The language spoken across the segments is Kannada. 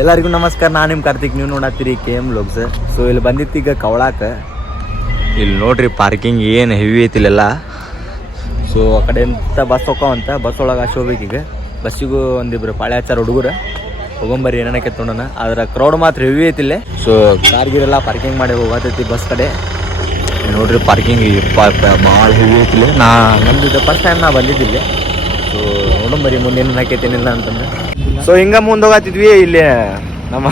ಎಲ್ಲರಿಗೂ ನಮಸ್ಕಾರ. ನಾನು ನಿಮ್ಮ ಕಾರ್ತಿಕ್, ನೀವು ನೋಡತ್ತೀರಿ KM Vlogs. ಸೊ ಇಲ್ಲಿ ಬಂದಿತ್ತು ಈಗ ಕವಳಾಕ. ಇಲ್ಲಿ ನೋಡ್ರಿ ಪಾರ್ಕಿಂಗ್ ಏನು ಹೆವಿ ಐತಿಲ್ಲ. ಸೊ ಆ ಕಡೆ ಅಂತ ಬಸ್ ಹೋಗೋವಂತ ಬಸ್ ಒಳಗೆ ಹೋಗ್ಬೇಕೀಗ. ಬಸ್ಸಿಗೂ ಒಂದಿಬ್ರು ಪಾಳೆ ಹಚ್ಚಾರ ಹುಡುಗರು ಹೋಗೊಂಬರಿ ಏನಕ್ಕೆ ತೊಗೊಂಡನ. ಆದ್ರೆ ಕ್ರೌಡ್ ಮಾತ್ರ ಹೆವಿ ಐತಿಲ್ಲ. ಸೊ ಕಾರ್ಗಿರೆಲ್ಲ ಪಾರ್ಕಿಂಗ್ ಮಾಡಿ ಹೋಗತೈತಿ ಬಸ್ ಕಡೆ. ನೋಡ್ರಿ ಪಾರ್ಕಿಂಗ್ ಭಾಳ ಹೆವಿ ಐತಿಲ್ಲ. ನಾ ಬಂದಿದ್ದೆ ಫಸ್ಟ್ ಟೈಮ್ ನಾ ಬಂದಿದ್ದಿಲ್ಲ. ಸೊ ನೋಡಂಬರಿ ಮುಂದೆ ಏನು ಹಾಕೈತೇನಿಲ್ಲ ಅಂತಂದ್ರೆ. ಸೊ ಹಿಂಗ ಮುಂದೆ ಹೋಗತ್ತಿದ್ವಿ. ಇಲ್ಲಿ ನಮ್ಮ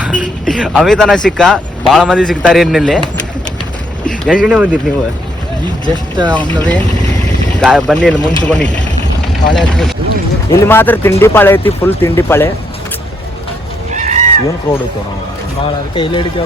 ಅಮಿತನ ಸಿಕ್ಕ ಭಾಳ ಮಂದಿ ಸಿಗ್ತಾರೆ ಇಲ್ಲಿ. ಎಷ್ಟು ಗಂಟೆ ಬಂದಿತ್ತು ನೀವು? ಜಸ್ಟ್ ಬನ್ನಿ ಇಲ್ಲಿ ಮುಂಚ್ಕೊಂಡು. ಇಲ್ಲಿ ಮಾತ್ರ ತಿಂಡಿ ಪಾಳೆ ಐತಿ, ಫುಲ್ ತಿಂಡಿ ಪಾಳೆ. ಏನು ಕ್ರೌಡ್ ಐತೆ ನಾವು ಭಾಳ ಅದಕ್ಕೆ ಇಲ್ಲಿ ಹಿಡಿಕೆ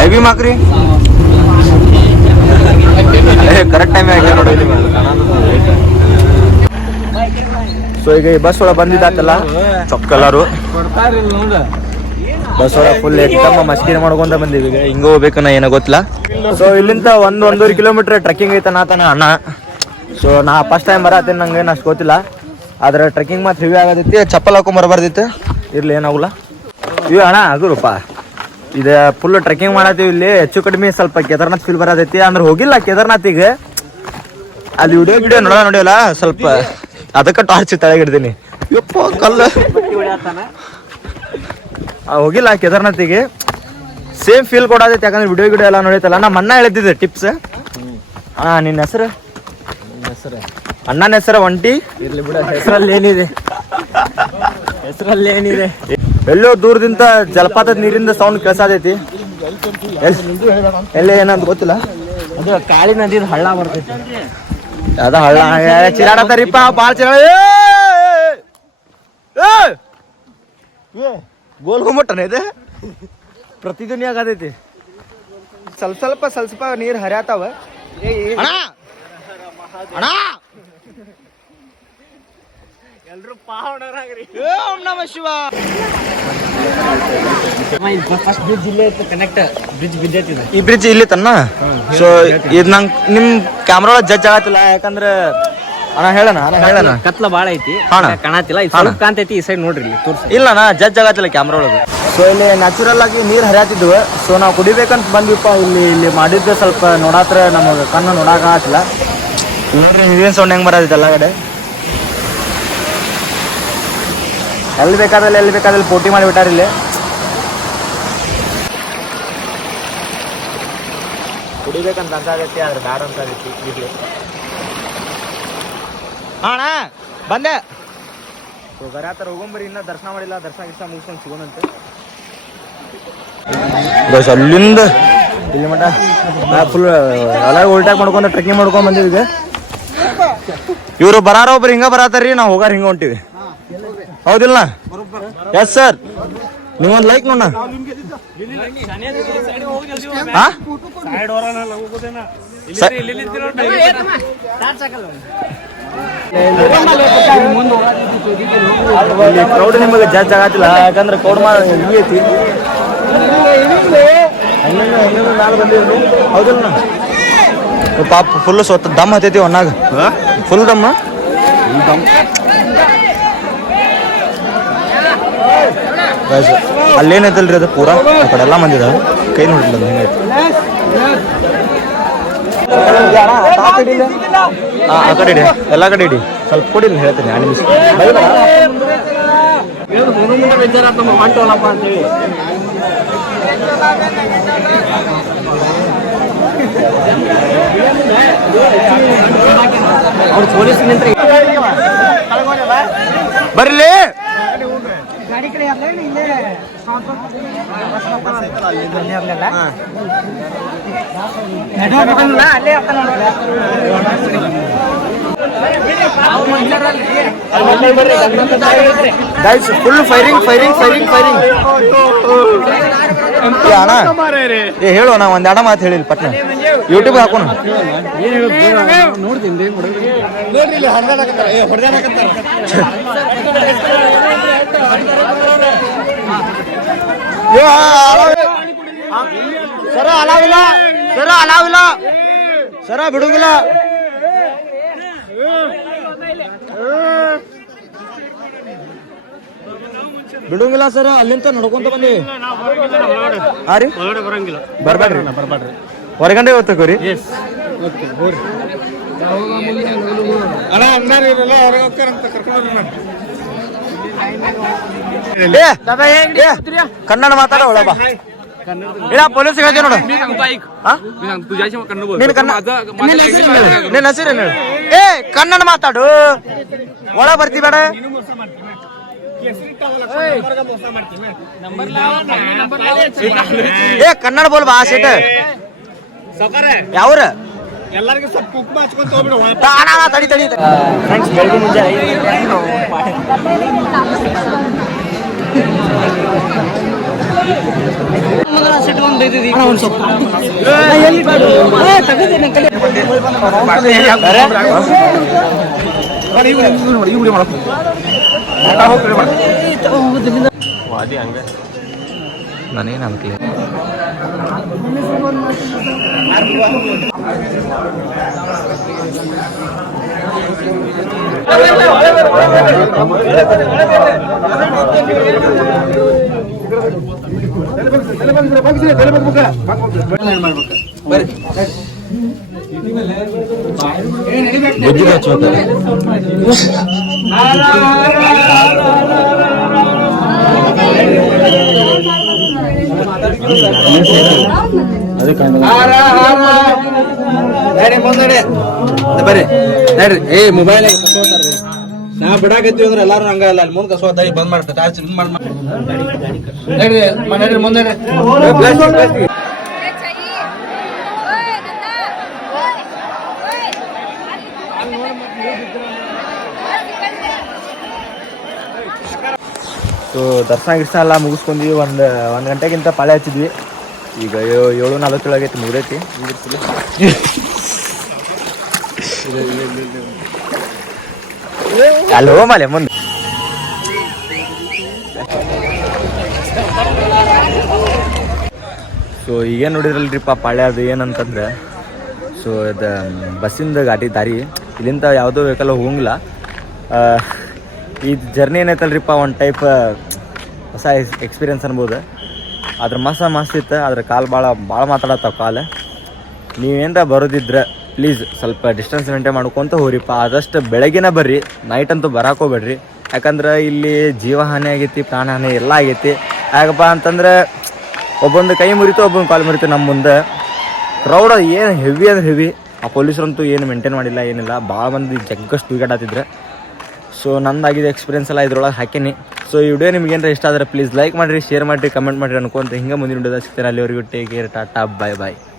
ಹೆವಿ ಮಾಕ್ರಿ ಕರೆಕ್ಟ್ ಟೈಮ್ ಆಗಿದೆ ನೋಡಿ. ಸೊ ಈಗ ಈ ಬಸ್ ಒಳಗೆ ಬಂದಿದ್ದಾತಲ್ಲ ಚೊಕ್ಕಲಾರು ಬಸ್ ಒಳಗೆ ಫುಲ್ ಎಕ್ದಮ್ಮ ಮಸ್ಕಿನ ಮಾಡ್ಕೊಂತ ಬಂದೀವಿ. ಈಗ ಹಿಂಗ ಹೋಗ್ಬೇಕನ್ನ ಏನೋ ಗೊತ್ತಿಲ್ಲ. ಸೊ ಇಲ್ಲಿಂದ 1-1.5 ಕಿಲೋಮೀಟರ್ ಟ್ರೆಕ್ಕಿಂಗ್ ಐತನಾತನ ಅಣ್ಣ. ಸೊ ನಾ ಫಸ್ಟ್ ಟೈಮ್ ಬರತ್ತೀನಿ, ನಂಗೆ ಏನು ಅಷ್ಟು ಗೊತ್ತಿಲ್ಲ. ಆದ್ರೆ ಟ್ರೆಕ್ಕಿಂಗ್ ಮಾತ್ರ ಹೆವಿ ಆಗತೈತಿ. ಚಪ್ಪಲ್ ಹಾಕೊಂಡ್ ಬರಬಾರ್ದಿತ್ತು, ಇರ್ಲಿ ಏನಾಗಲ್ಲ. ಇವು ಅಣ್ಣ ಅಗುರಪ್ಪ, ಇದು ಫುಲ್ ಟ್ರೆಕ್ಕಿಂಗ್ ಮಾಡತ್ತೀವಿ. ಇಲ್ಲಿ ಹೆಚ್ಚು ಕಡಿಮೆ ಸ್ವಲ್ಪ ಕೇದಾರ್ನಾಥ್ ಫೀಲ್ ಬರತೈತಿ. ಅಂದ್ರೆ ಹೋಗಿಲ್ಲ ಕೇದಾರ್ನಾಥಿಗೆ, ಅಲ್ಲಿ ವಿಡಿಯೋ ನೋಡಿಯಲ್ಲ ಸ್ವಲ್ಪ, ಅದಕ್ಕೆ ಟಾರ್ಚ್ ತಳಗೆ ಹಿಡ್ದೀನಿ. ಯಪ್ಪ ಕಲ್ಲ ಹೋಗಿಲ್ಲ ಕೇದಾರ್ನಾಥಿಗೆ. ಸೇಮ್ ಫೀಲ್ ಕೊಡತೈತಿ, ಯಾಕಂದ್ರೆ ವಿಡಿಯೋ ಎಲ್ಲ ನೋಡೈತಲ್ಲ. ನಮ್ಮ ಅಣ್ಣ ಹೇಳ್ತಿದ್ದೆ ಟಿಪ್ಸ್. ನಿನ್ನ ಹೆಸರು? ಅಣ್ಣನ ಹೆಸರು ಒಂಟಿ ಇರ್ಲಿ ಬಿಡ. ಹೆಸರಲ್ಲಿ ಏನಿದೆ ಎಲ್ಲೋ ದೂರದಿಂದ ಜಲಪಾತದ ನೀರಿಂದ ಸೌಂಡ್ ಕೇಳಿಸತೈತಿ. ಎಲ್ಲೇ ಏನಂತ ಗೊತ್ತಿಲ್ಲ. ಅದು ಕಾಳಿ ನದಿ ಹಳ್ಳ ಬರ್ತೈತಿ. ಅದ ಹಳ್ಳ ಚಿರಾಡತಾರಿಪ್ಪ ಬಾಳ ಚಿರಾಡ. ಗೋಲ್ ಗುಮ್ಮಟ್ಟನ ಇದೆ, ಪ್ರತಿದಿನ ಆಗತೈತಿ. ಸ್ವಲ್ಪ ನೀರು ಹರಿಯಾತಾವ. ಎಲ್ರು ಪಾವಣರಾಗ್ರಿ. ಓಂ ನಮಃ ಶಿವ. ಫಸ್ಟ್ ಬ್ರಿಡ್ಜ್ ಇಲ್ಲೇ ಇತ್ತು, ಕನೆಕ್ಟ್ ಬ್ರಿಡ್ಜ್ ಬಿದ್ದೈತಿದೆ. ಈ ಬ್ರಿಡ್ಜ್ ಇಲ್ಲಿ ತನ್ನ. ಸೊ ಇದು ನಂಗೆ ನಿಮ್ ಕ್ಯಾಮ್ರಾ ಒಳಗೆ ಜಡ್ಜ್ ಆಗತ್ತಿಲ್ಲ, ಯಾಕಂದ್ರೆ ಅಣ್ಣ ಹೇಳಣ ಕತ್ಲ ಬಾಳ ಐತಿ, ಕಾಣತಿಲ್ಲ. ಕಾಣ್ತೈತಿ ಈ ಸೈಡ್ ನೋಡ್ರಿ, ಇಲ್ಲ ನಾ ಜಡ್ಜ್ ಆಗತ್ತಿಲ್ಲ ಕ್ಯಾಮ್ರಾ ಒಳಗೆ. ಸೊ ಇಲ್ಲಿ ನ್ಯಾಚುರಲ್ ಆಗಿ ನೀರು ಹರಿಯಾತಿದ್ವು. ಸೊ ನಾವು ಕುಡಿಬೇಕಂತ ಬಂದ್ವಿಪ್ಪ. ಇಲ್ಲಿ ಮಾಡಿದ್ದು ಸ್ವಲ್ಪ ನೋಡಾತ್ರ ನಮಗೆ ಕಣ್ಣು ನೋಡಾಕ ಆಗತ್ತಿಲ್ಲ. ನೋಡ್ರಿ ಇವೇನು ಸೌಂಡ್ ಹೆಂಗೆ ಬರೋದಿತ್ತು ಎಲ್ಲ ಕಡೆ. ಎಲ್ಲಿ ಬೇಕಾದಲ್ಲಿ ಪೋಟಿ ಮಾಡಿಬಿಟ್ಟಾರ ಇಲ್ಲಿ. ಕುಡಿಬೇಕಂತ ಅನ್ಸಾಗೈತಿ, ಆದ್ರೆ ಬ್ಯಾಡ ಅನ್ಸಾಗೈತಿ ಇಲ್ಲಿ. ಅಣ್ಣ ಬಂದೆ. ಸೊ ಬರಾತರ ಹೋಗೊಂಬರಿ, ಇನ್ನೂ ದರ್ಶನ ಮಾಡಿಲ್ಲ. ದರ್ಶನ ಮುಗಿಸ್ಕೊಂಡು ಸಿಗೋಣಂತೆ. ಬಸ್ ಅಲ್ಲಿಂದ ಇಲ್ಲಿ ಮಟ ಫುಲ್ ಎಲ್ಲ ಉಲ್ಟಾಕ್ ಮಾಡ್ಕೊಂಡು ಟ್ರೆಕ್ಕಿಂಗ್ ಮಾಡ್ಕೊಂಡ್ ಬಂದಿದ್ವಿ. ಇವರು ಬರಾರ ಒಬ್ರು ಹಿಂಗ ಬರತ್ತಾರ್ರಿ, ನಾವು ಹೋಗಾರ ಹಿಂಗ ಹೊಂಟಿವಿ. ಹೌದಿಲ್ಲ? Yes sir. ನೀವೊಂದು ಲೈಕ್ ನೋಡ. ಕ್ರೌಡ್ ನಿಮಗೆ ಜಾಸ್ತಿ ಆಗತ್ತಿಲ್ಲ, ಯಾಕಂದ್ರೆ ಕ್ರೌಡ್ ಐತಿ. ನಾನು ಬಂದಿದ್ರು. ಹೌದಿಲ್ಲ? ಪಾಪ ಫುಲ್ ಸ್ವತ್ತು ದಮ್ ಹತ್ತೈತಿ ಒನ್ನಾಗ. ಫುಲ್ ದಮ್ಮ. ಅಲ್ಲೇನೈತಲ್ರಿ ಅದು ಪೂರಾ ಆ ಕಡೆ ಎಲ್ಲ ಮಂದಿದ ಕೈ ನೋಡಿಲ್ಲ ಹೆಂಗೈತಿ. ಆ ಕಡೆ ಇಡಿ, ಎಲ್ಲ ಕಡೆ ಇಡಿ. ಸ್ವಲ್ಪ ಕೊಡಿ ಹೇಳ್ತೀನಿ. 2 ನಿಮಿಷ ಅವ್ರು ಪೊಲೀಸ್ ನಿಂತ್ರೆ ಬರ್ಲಿ. Full firing. ಅಣ್ಣ ಹೇಳು, ನಾ ಒಂದ್ ಅಣ್ಣ ಮಾತು ಹೇಳಿಲ್ಲ ಪಟ್ನ ಯೂಟ್ಯೂಬ್ ಹಾಕೋಣ. ನೋಡ್ತೀನಿ ಸರ ಅಲಾವಿಲ್ಲ ಸರ ಅಲಾವಿಲ್ಲ ಸರ ಬಿಡುಗಿಲ್ಲ ಬಿಡುಂಗಿಲ್ಲ ಸರ್ ಅಲ್ಲಿಂದ ನಡ್ಕೊಂತ ಬಂದಿ ಹಾ ರೀ ಬರ್ಬೇಡ್ರಿ ಹೊರಗಂಡೆ ಹೋಗ್ತಕೋರಿ ಕನ್ನಡ ಮಾತಾಡ ಒಳ ಬಾ ಇಲ್ಲ ಪೊಲೀಸ್ ಹೇಳ್ತೀವಿ ನೋಡು ನಿನ್ನ ಹೆಸರು ಏ ಕನ್ನಡ ಮಾತಾಡು ಒಳ ಬರ್ತಿ ಬೇಡ ಏ ಕನ್ನಡ ಬೋಲ್ ಬಾ ಸೀಟ್ ಯಾವ್ರ ಎಲ್ಲರಿಗೂ ಸ್ವಲ್ಪ ಕುಕ್ಮ ಹಚ್ಕೊಂತ ಹೋಗ್ಬಿಡು ತಡಿ ತಡಿ ಫ್ರೆಂಡ್ಸ್ ಬೆಳಗ್ಗೆ ಮುಂಜಾನೆ ನಾನೇನು ಅನ್ಕಲಿ ಬುದ್ಧಿ ಹಚ್ಚೋತ ಬರ್ರಿ ನೋಡ್ರಿ ಏ ಮೊಬೈಲ್ ನಾ ಬಿಡಾಕತ್ತೀವಿ ಅಂದ್ರೆ ಎಲ್ಲಾರು ಹಂಗ ಇಲ್ಲ ಅಲ್ಲಿ ಮುಂದೆ ಕಸೋತ ಬಂದ್ ಮಾಡ್ತಾರೆ ಟಾರ್ಚ್ ಬಂದ್ ಮಾಡಿ ಮುಂದೆ ಸೊ ದರ್ಶನ ಗಿರ್ಶನ ಎಲ್ಲ ಮುಗಿಸ್ಕೊಂಡ್ವಿ ಒಂದು ಗಂಟೆಗಿಂತ ಪಾಳೆ ಹಚ್ಚಿದ್ವಿ ಈಗ 7:47 ಆಗೈತಿ ಮುಗ್ದೈತಿ ಅಲ್ಲಿ ಹೋಮಲೆ ಮುಂದೆ ಸೊ ಈಗೇನು ನೋಡಿದ್ರಲ್ರಿಪ್ಪ ಪಾಳೆ ಅದು ಏನಂತಂದ್ರೆ ಸೊ ಇದು ಬಸ್ಸಿಂದ ದಾರಿ ಇಲ್ಲಿಂದ ಯಾವುದೋ ವೆಹಿಕಲ್ ಹೋಗಂಗಿಲ್ಲ ಈ ಜರ್ನಿ ಏನೈತಲ್ರಿಪ್ಪ ಒಂದು ಟೈಪ್ ಹೊಸ ಎಕ್ಸ್ಪೀರಿಯನ್ಸ್ ಅನ್ಬೋದು ಅದ್ರ ಮಸ್ತ್ ಇತ್ತು ಅದ್ರ ಕಾಲು ಭಾಳ ಮಾತಾಡತ್ತಾವ ಕಾಲು ನೀವೇಂದ ಬರೋದಿದ್ರೆ ಪ್ಲೀಸ್ ಸ್ವಲ್ಪ ಡಿಸ್ಟೆನ್ಸ್ ಮೇಂಟೈನ್ ಮಾಡ್ಕೊತ ಹೋಗ್ರಿಪ್ಪ ಆದಷ್ಟು ಬೆಳಗ್ಗೆನ ಬರ್ರಿ ನೈಟ್ ಅಂತೂ ಬರಾಕೋಬೇಡ್ರಿ ಯಾಕಂದ್ರೆ ಇಲ್ಲಿ ಜೀವಹಾನಿ ಆಗೈತಿ ಪ್ರಾಣಹಾನಿ ಎಲ್ಲ ಆಗೈತಿ ಯಾಕಪ್ಪ ಅಂತಂದ್ರೆ ಒಬ್ಬೊಂದು ಕೈ ಮುರಿತು ಒಬ್ಬೊಂದು ಕಾಲು ಮುರಿತು ನಮ್ಮ ಮುಂದೆ ಕ್ರೌಡ್ ಏನು ಹೆವಿ ಅಂದ್ರೆ ಹೆವಿ ಆ ಪೊಲೀಸರಂತೂ ಏನು ಮೇಂಟೈನ್ ಮಾಡಿಲ್ಲ ಏನಿಲ್ಲ ಭಾಳ ಮಂದಿ ಜಗ್ಗಷ್ಟು ತೂಗಾಡತ್ತಿದ್ರೆ ಸೊ ನಂದಾಗಿದೆ ಎಕ್ಸ್ಪೀರಿಯನ್ಸ್ ಎಲ್ಲ ಇದ್ರೊಳಗೆ ಹಾಕೀನಿ ಸೊ ಈ ವಿಡಿಯೋ ನಿಮ್ಗೆ ಏನಾರ ಇಷ್ಟ ಆದರೆ ಪ್ಲೀಸ್ ಲೈಕ್ ಮಾಡಿರಿ ಶೇರ್ ಮಾಡಿರಿ ಕಮೆಂಟ್ ಮಾಡಿರಿ ಅನ್ಕೊಂತ ಹಿಂಗೆ ಮುಂದಿನ ವಿಡಿಯೋದಾಗ ಸಿಗ್ತಾರೆ ಅಲ್ಲಿವರೆಗೂ ಟೇಕ್ ಕೇರ್ ಟಾಟಾ ಬಾಯ್ ಬಾಯ್